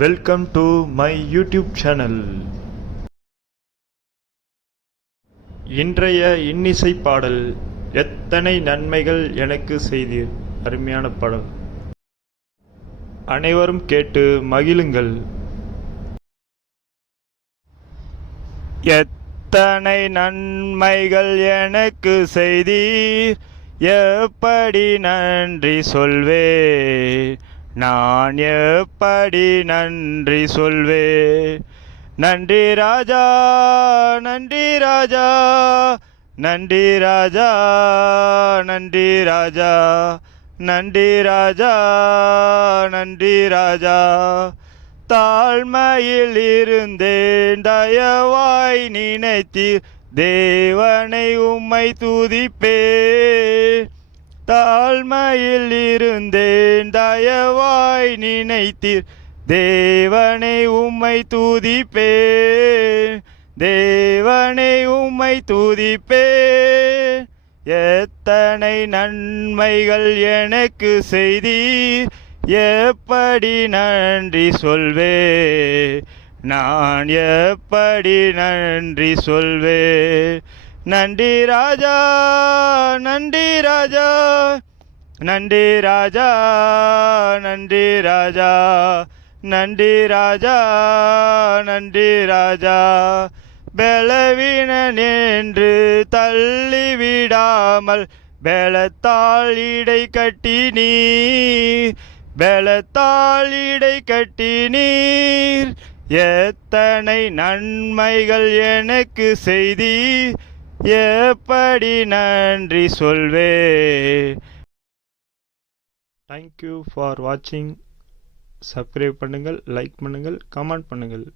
Welcome to my YouTube channel இன்றைய இன்னிசை பாடல் எத்தனை நன்மைகள் எனக்கு செய்தீர்? அருமையான பாடல். அனைவரும் கேட்டு மகிழுங்கள். எத்தனை நன்மைகள் எனக்கு செய்தீர்? எப்படி நன்றி சொல்வே நான் எப்படி நன்றி சொல்வே நன்றி ராஜா நன்றி ராஜா நன்றி ராஜா நன்றி ராஜா நன்றி ராஜா நன்றி ராஜா. தாழ்மையில் இருந்தேன் தயவாய் நினைத்தீர் தேவனை உம்மை துதிப்பே தாழ்மையில் இருந்தேன் தயவாய் நினைத்தீர். தேவனை உம்மை தூதிப்பேன். தேவனை உம்மை தூதிப்பேன். எத்தனை நன்மைகள் எனக்கு செய்தீர். எப்படி நன்றி சொல்வே நான் எப்படி நன்றி சொல்வே நன்றி ராஜா நன்றி ராஜா நன்றி ராஜா நன்றி ராஜா நன்றி ராஜா நன்றி ராஜா. பலவீனன் நின்று தள்ளிவிடாமல் பெலத்தால் இடை கட்டி நீர் பெலத்தால் இடை கட்டி நீர். எத்தனை நன்மைகள் எனக்கு செய்தி எப்படி நன்றி சொல்வே? தேங்க்யூ ஃபார் வாட்சிங் சப்ஸ்கிரைப் பண்ணுங்கள் லைக் பண்ணுங்கள் கமெண்ட் பண்ணுங்கள்.